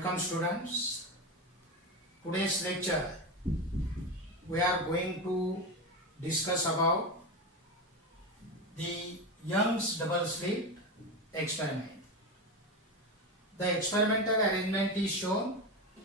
Welcome students. Today's lecture we are going to discuss about the Young's double slit experiment. The experimental arrangement is shown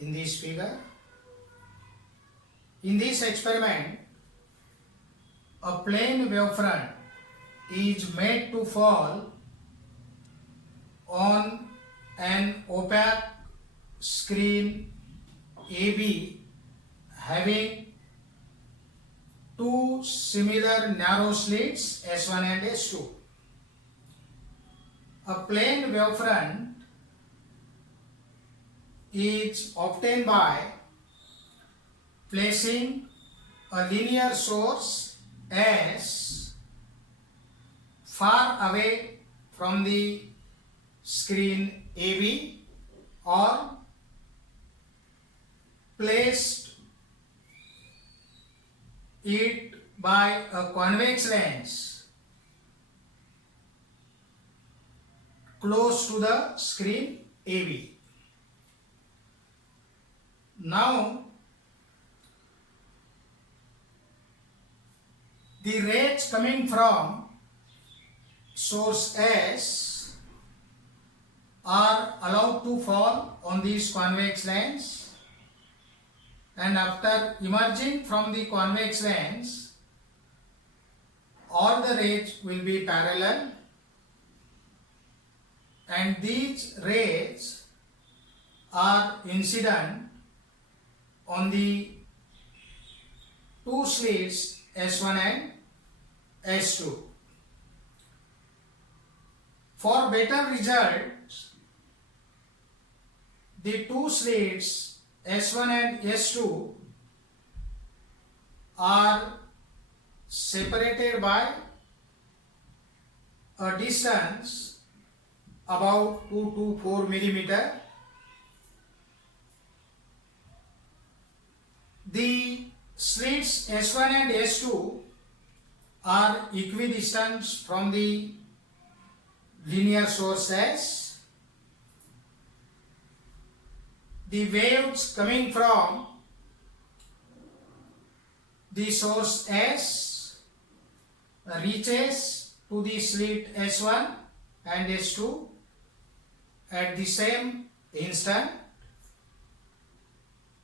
in this figure. In this experiment, a plane wavefront is made to fall on an opaque screen AB having two similar narrow slits S1 and S2. A plane wavefront is obtained by placing a linear source S far away from the screen AB or placed it by a convex lens close to the screen AB. Now, the rays coming from source S are allowed to fall on this convex lens, and after emerging from the convex lens, all the rays will be parallel, and these rays are incident on the two slits S1 and S2. For better results, the two slits S1 and S2 are separated by a distance about 2 to 4 millimeter. The slits S1 and S2 are equidistant from the linear source S. The waves coming from the source S reaches to the slit S1 and S2 at the same instant.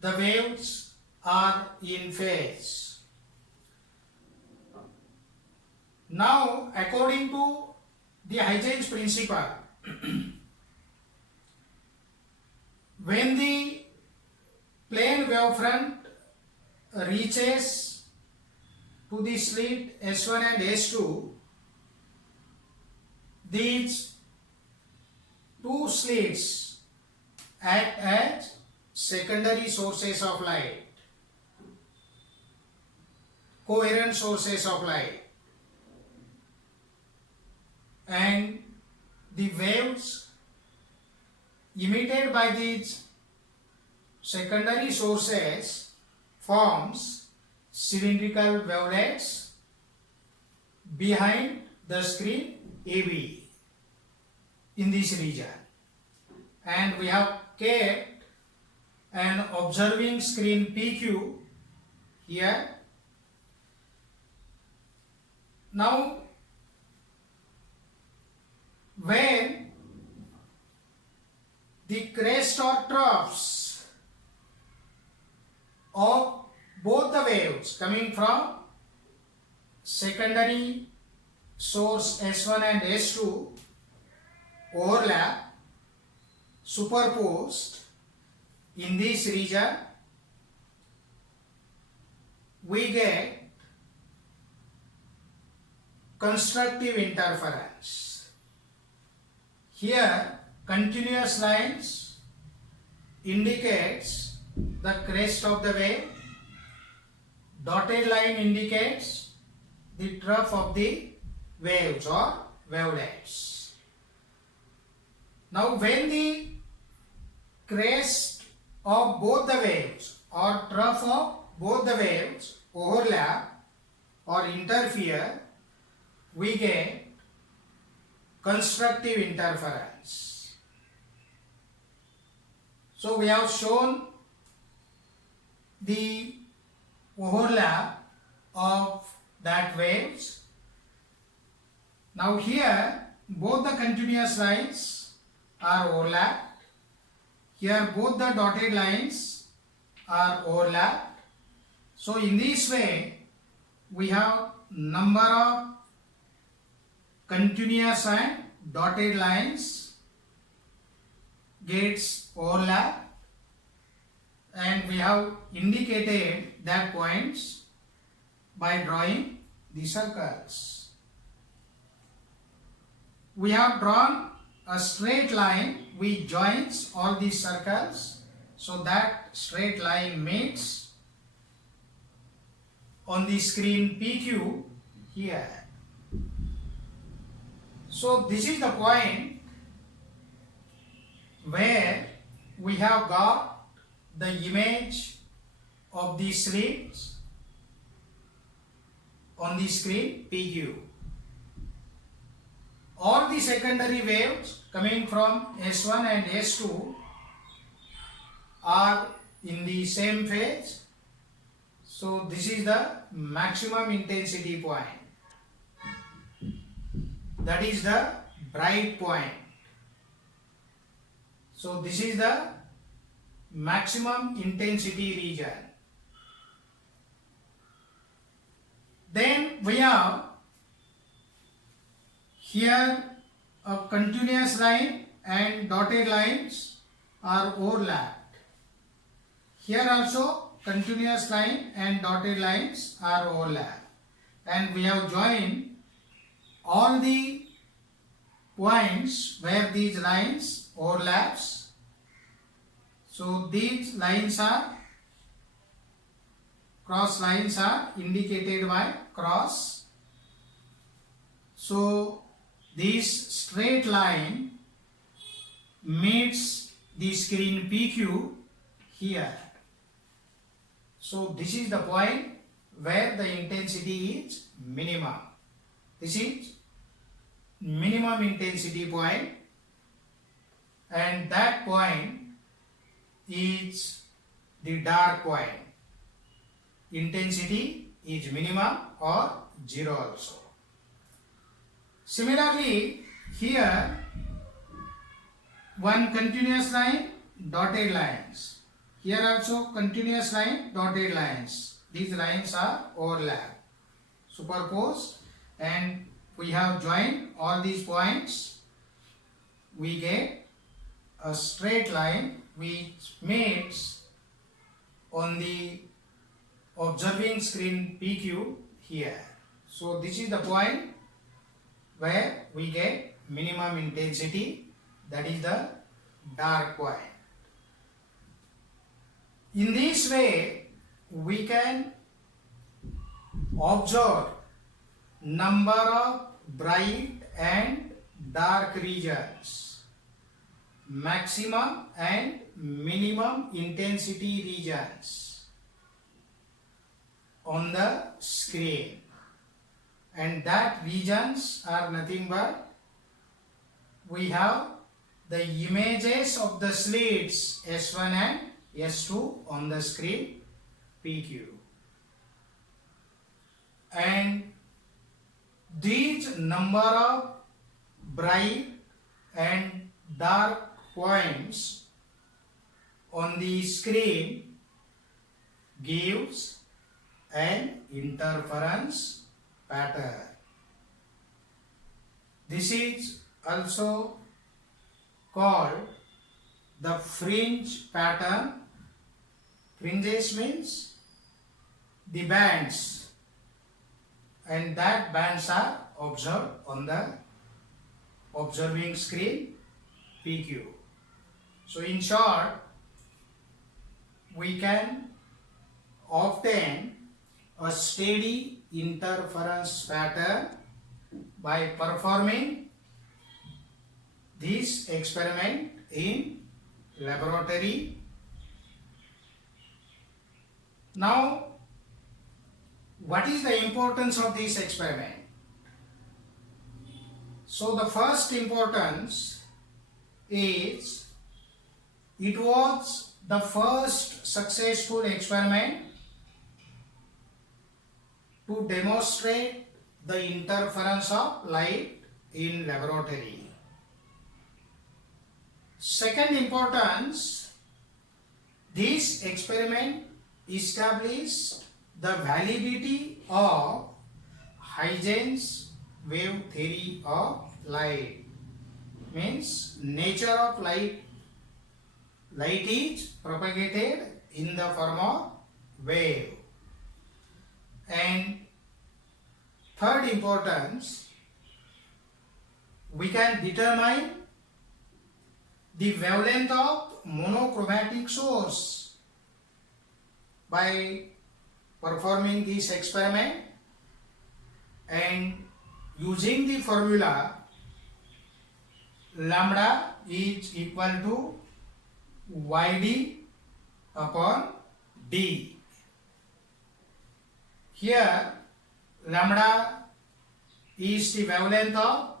The waves are in phase. Now, according to the Huygens principle, when the plane wavefront reaches to the slit S1 and S2, these two slits act as secondary sources of light, coherent sources of light, and the waves emitted by these secondary sources forms cylindrical wavelets behind the screen AB in this region, and we have kept an observing screen PQ here. Now, when the crest or troughs of both the waves coming from secondary source S1 and S2 overlap, superposed in this region, we get constructive interference. Here, continuous lines indicates the crest of the wave, dotted line indicates the trough of the waves or wavelets. Now, when the crest of both the waves or trough of both the waves overlap or interfere, we get constructive interference. So we have shown the overlap of that waves. Now here both the continuous lines are overlapped. Here both the dotted lines are overlapped. So in this way we have number of continuous and dotted lines gets overlap, and we have indicated that points by drawing the circles. We have drawn a straight line which joins all these circles, so that straight line meets on the screen PQ here. So this is the point where we have got the image of the slits on the screen PQ. All the secondary waves coming from S1 and S2 are in the same phase. So this is the maximum intensity point. That is the bright point. So this is the maximum intensity region. Then we have here a continuous line and dotted lines are overlapped. Here also continuous line and dotted lines are overlapped, and we have joined all the points where these lines overlaps. So these lines are cross lines are indicated by cross. So this straight line meets the screen PQ here. So this is the point where the intensity is minimum. This is minimum intensity point, and that point is the dark point. Intensity is minimum or zero also. Similarly, here one continuous line, dotted lines. Here also continuous line, dotted lines. These lines are overlapped, superposed, and we have joined all these points. We get a straight line which meets on the observing screen PQ here. So this is the point where we get minimum intensity, that is the dark point. In this way we can observe number of bright and dark regions, maximum and minimum intensity regions on the screen, and that regions are nothing but we have the images of the slits S1 and S2 on the screen PQ, and these number of bright and dark points on the screen gives an interference pattern. This is also called the fringe pattern. Fringes means the bands, and that bands are observed on the observing screen PQ. So in short, we can obtain a steady interference pattern by performing this experiment in laboratory. Now, what is the importance of this experiment? So the first importance is It was the first successful experiment to demonstrate the interference of light in laboratory. Second importance, this experiment established the validity of Huygens wave theory of light. Means nature of light is propagated in the form of wave. And third importance, we can determine the wavelength of monochromatic source by performing this experiment and using the formula lambda is equal to yd upon d. Here lambda is the wavelength of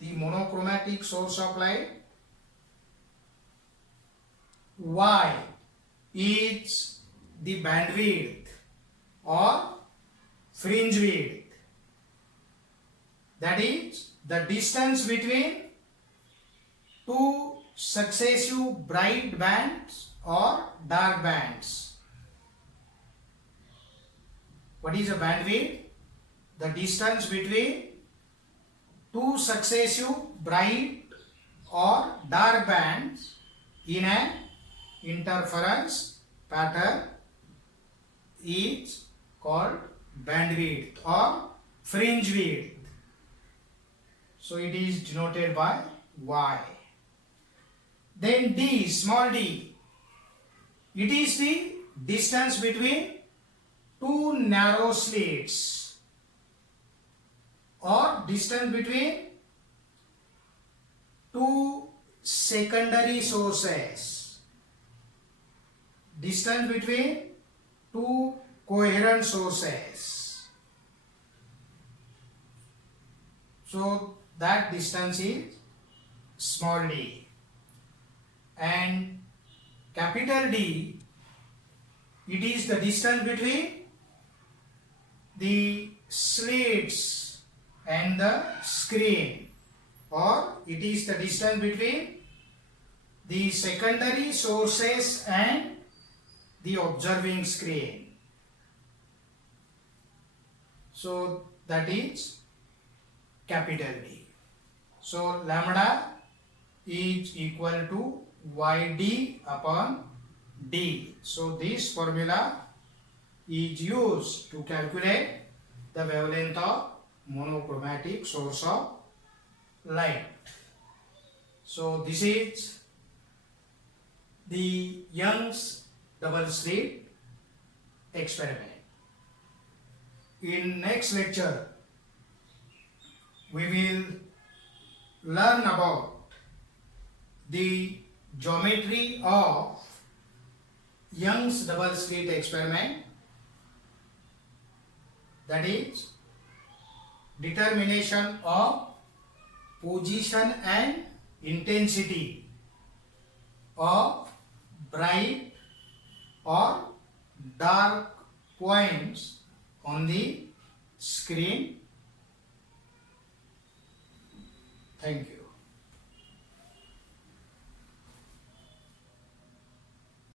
the monochromatic source of light, y is the bandwidth or fringe width, that is the distance between two successive bright bands or dark bands. What is a bandwidth? The distance between two successive bright or dark bands in an interference pattern is called bandwidth or fringe width. So it is denoted by y. Then d, small d, it is the distance between two narrow slits or distance between two secondary sources, distance between two coherent sources. So that distance is small d. And capital D, it is the distance between the slits and the screen, or it is the distance between the secondary sources and the observing screen. So that is capital D. So lambda is equal to yd upon d. So this formula is used to calculate the wavelength of monochromatic source of light. So this is the Young's double slit experiment. In next lecture, we will learn about the geometry of Young's double slit experiment, that is determination of position and intensity of bright or dark points on the screen. Thank you.